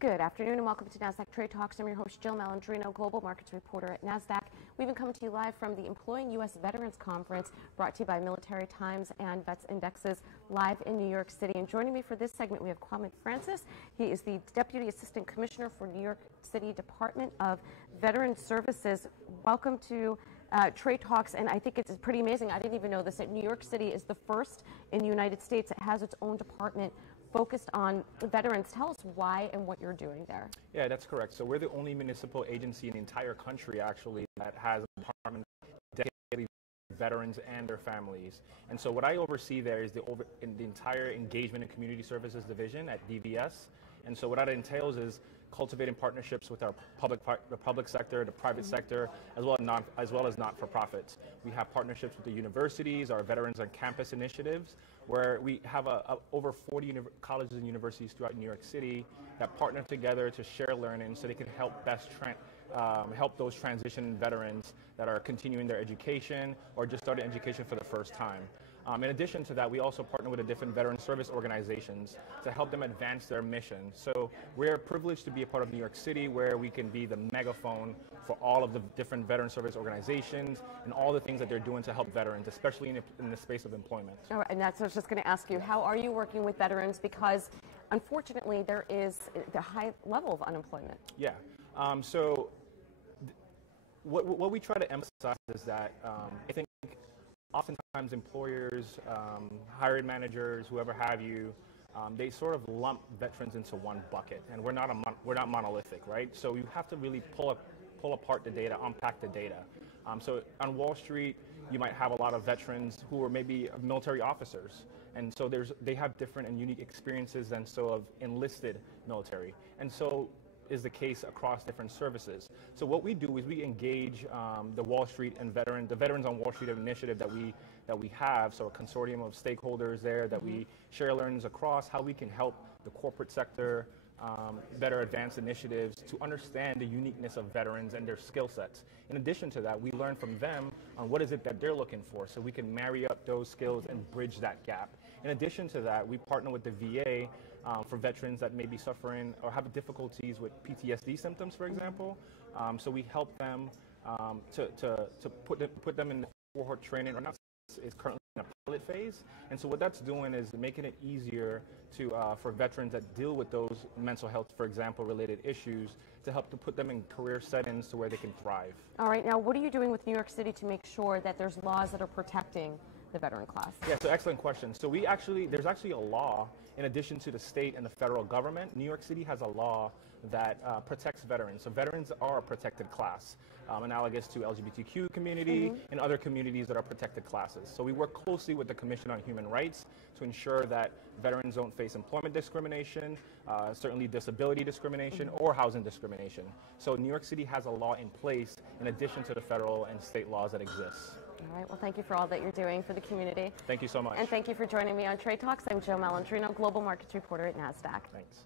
Good afternoon and welcome to Nasdaq Trade Talks. I'm your host, Jill Malandrino, Global Markets Reporter at Nasdaq. We've been coming to you live from the Employing U.S. Veterans Conference, brought to you by Military Times and Vets Indexes, live in New York City. And joining me for this segment, we have Quamid Francis. He is the Deputy Assistant Commissioner for New York City Department of Veteran Services. Welcome to Trade Talks, and I think it's pretty amazing. I didn't even know this, that New York City is the first in the United States that has its own department focused on veterans. Tell us why and what you're doing there. Yeah, that's correct. So we're the only municipal agency in the entire country, actually, that has a department dedicated to veterans and their families. And so what I oversee there is the entire Engagement and Community Services Division at DVS. And so what that entails is cultivating partnerships with our the public sector, the private sector, as well as not-for-profits. We have partnerships with the universities, our Veterans on Campus initiatives, where we have over 40 colleges and universities throughout New York City that partner together to share learning so they can help help those transition veterans that are continuing their education or just started education for the first time. In addition to that, we also partner with the different veteran service organizations to help them advance their mission. So we're privileged to be a part of New York City, where we can be the megaphone for all of the different veteran service organizations and all the things that they're doing to help veterans, especially in the space of employment. All right, and that's what I was just going to ask you. How are you working with veterans? Because unfortunately, there is the high level of unemployment. Yeah. What we try to emphasize is that I think oftentimes employers, hiring managers, whoever have you, they sort of lump veterans into one bucket, and we're not monolithic, right? So you have to really pull apart the data, unpack the data. So on Wall Street, you might have a lot of veterans who are maybe military officers, and so they have different and unique experiences than of enlisted military, and so is the case across different services. So what we do is we engage the Wall Street and the Veterans on Wall Street initiative that we have, so a consortium of stakeholders there that we share learnings across how we can help the corporate sector better advance initiatives to understand the uniqueness of veterans and their skill sets. In addition to that, we learn from them on what is it that they're looking for, so we can marry up those skills and bridge that gap. In addition to that, we partner with the VA for veterans that may be suffering or have difficulties with PTSD symptoms, for example. So we help them to put them in the cohort training, or not, is currently in a pilot phase. And so what that's doing is making it easier for veterans that deal with those mental health, for example, related issues, to help to put them in career settings to where they can thrive. All right, now what are you doing with New York City to make sure that there's laws that are protecting the veteran class? Yeah, so excellent question. So there's actually a law, in addition to the state and the federal government. New York City has a law that protects veterans. So veterans are a protected class, analogous to LGBTQ community and other communities that are protected classes. So we work closely with the Commission on Human Rights to ensure that veterans don't face employment discrimination, certainly disability discrimination, or housing discrimination. So New York City has a law in place in addition to the federal and state laws that exist. All right, well, thank you for all that you're doing for the community. Thank you so much. And thank you for joining me on Trade Talks. I'm Jill Malandrino, Global Markets Reporter at Nasdaq. Thanks.